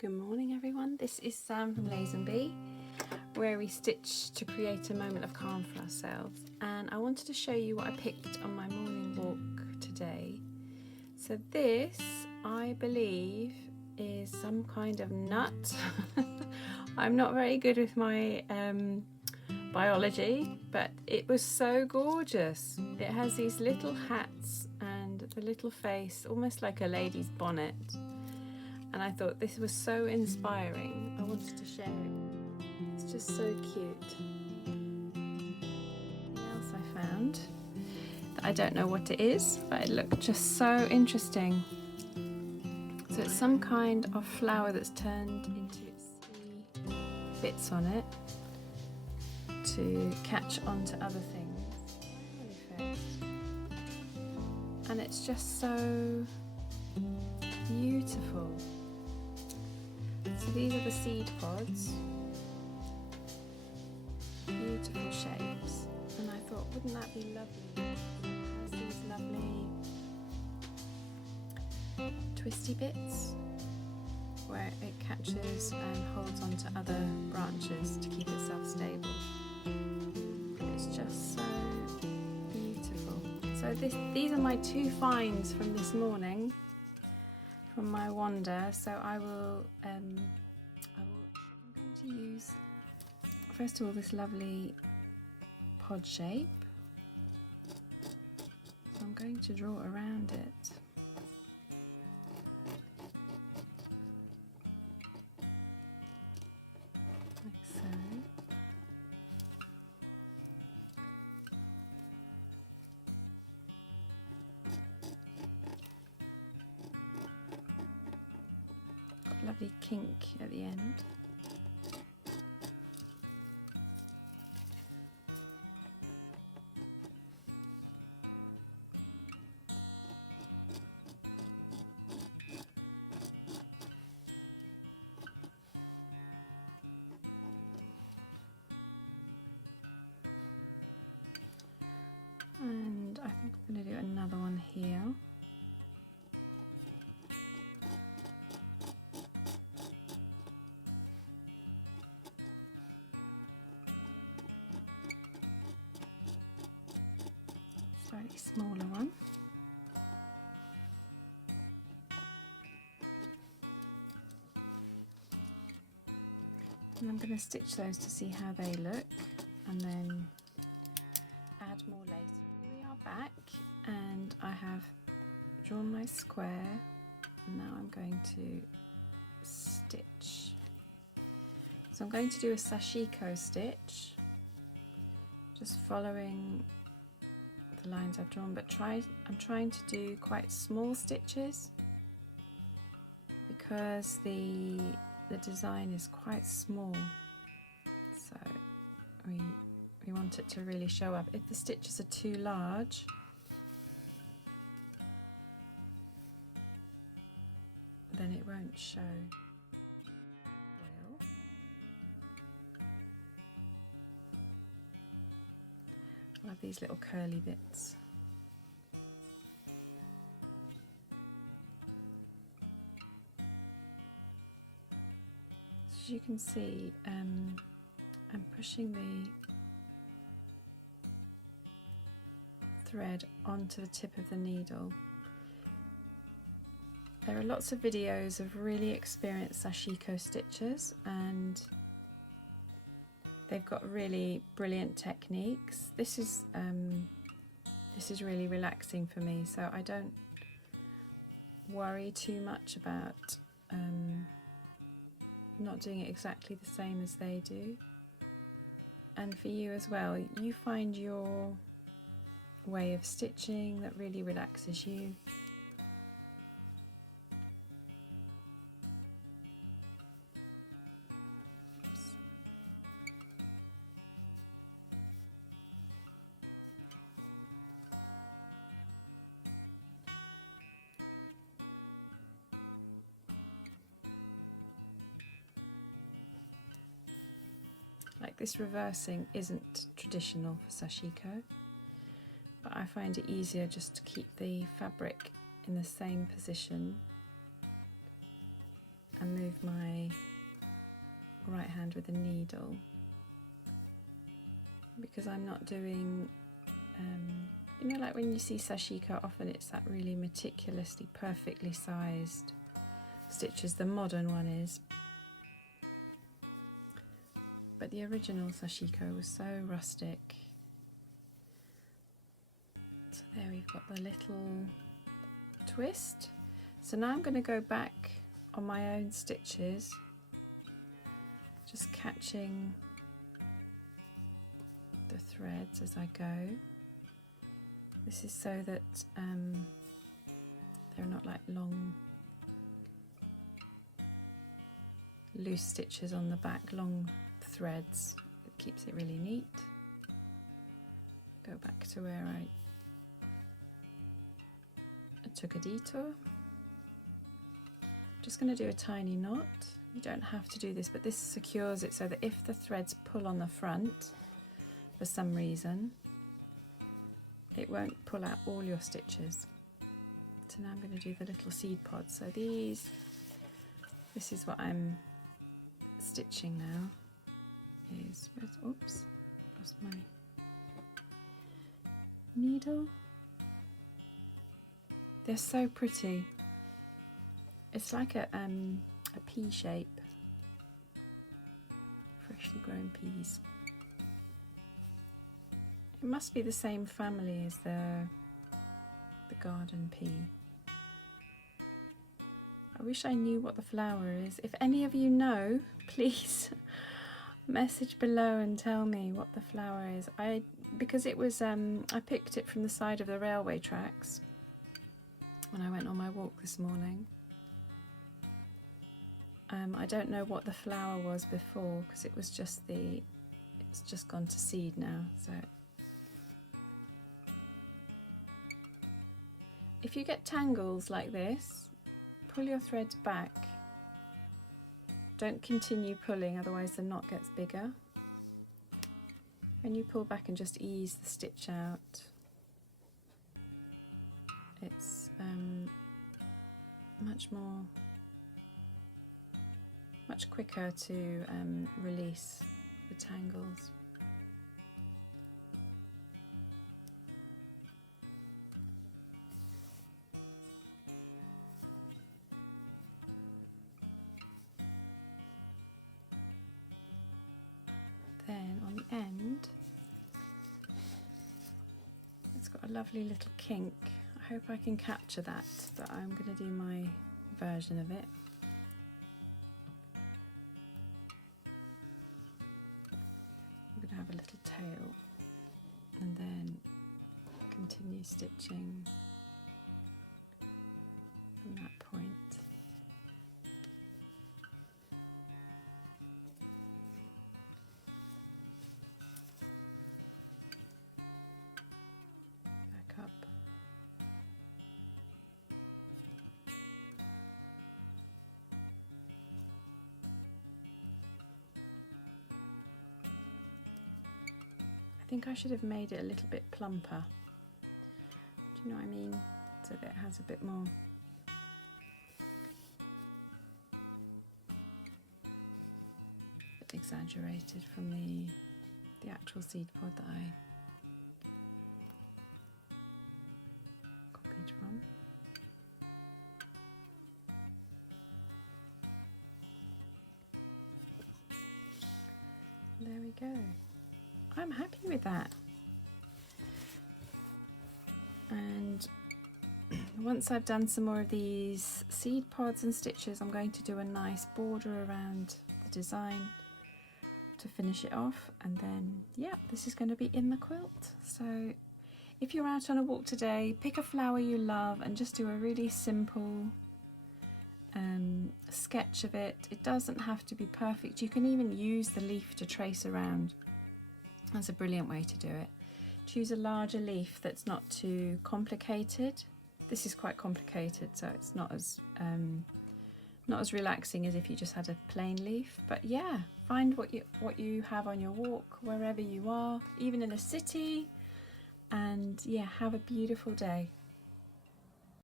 Good morning everyone, this is Sam from Lazenby, where we stitch to create a moment of calm for ourselves, and I wanted to show you what I picked on my morning walk today. So this, I believe, is some kind of nut. I'm not very good with my biology, but it was so gorgeous. It has these little hats and the little face, almost like a lady's bonnet. And I thought this was so inspiring. I wanted to share it. It's just so cute. Something else I found that I don't know what it is, but it looked just so interesting. So it's some kind of flower that's turned into bits on it to catch onto other things. And it's just so beautiful. So these are the seed pods, beautiful shapes, and I thought, wouldn't that be lovely? It has these lovely twisty bits where it catches and holds onto other branches to keep itself stable. It's just so beautiful. So these are my two finds from this morning, from my wander. So I'm going to use first of all this lovely pod shape. So I'm going to draw around it. Like so. Lovely kink at the end. And I think I'm going to do another one here. Slightly smaller one. And I'm going to stitch those to see how they look and then add more later. Here we are back, and I have drawn my square, and now I'm going to stitch. So I'm going to do a sashiko stitch, just following the lines I've drawn, but I'm trying to do quite small stitches because the design is quite small, so we want it to really show up. If the stitches are too large, then it won't show well. I love these little curly bits. As you can see, I'm pushing the thread onto the tip of the needle. There are lots of videos of really experienced sashiko stitchers, and they've got really brilliant techniques. This is really relaxing for me, so I don't worry too much about not doing it exactly the same as they do. And for you as well, you find your way of stitching that really relaxes you. Like this reversing isn't traditional for sashiko, but I find it easier just to keep the fabric in the same position and move my right hand with a needle, because I'm not doing, you know, like when you see sashiko, often it's that really meticulously, perfectly sized stitches. The modern one is, but the original sashiko was so rustic. So there we've got the little twist. So now I'm going to go back on my own stitches, just catching the threads as I go. This is so that they're not like long loose stitches on the back, long threads. It keeps it really neat. Go back to where I took a detour. Just going to do a tiny knot. You don't have to do this, but this secures it so that if the threads pull on the front for some reason, it won't pull out all your stitches. So now I'm going to do the little seed pods. So this is what I'm stitching now. Oops, lost my needle. They're so pretty. It's like a pea shape, freshly grown peas. It must be the same family as the garden pea. I wish I knew what the flower is. If any of you know, please message below and tell me what the flower is. Because it was I picked it from the side of the railway tracks when I went on my walk this morning. I don't know what the flower was before, because it's just gone to seed now. So if you get tangles like this, pull your threads back. Don't continue pulling, otherwise the knot gets bigger. When you pull back and just ease the stitch out, it's much quicker to release the tangles. Then on the end, it's got a lovely little kink. I hope I can capture that, but I'm going to do my version of it. I'm going to have a little tail and then continue stitching from that point. Back up. I think I should have made it a little bit plumper. Do you know what I mean? So that it has a bit more. Bit exaggerated from the actual seed pod that I copied from. There we go. I'm happy with that. And once I've done some more of these seed pods and stitches, I'm going to do a nice border around the design to finish it off, and then yeah, this is going to be in the quilt. So if you're out on a walk today, pick a flower you love and just do a really simple sketch of it. It doesn't have to be perfect. You can even use the leaf to trace around. That's a brilliant way to do it. Choose a larger leaf that's not too complicated. This is quite complicated, so it's not as relaxing as if you just had a plain leaf. But yeah, find what you have on your walk, wherever you are, even in a city, and yeah, have a beautiful day.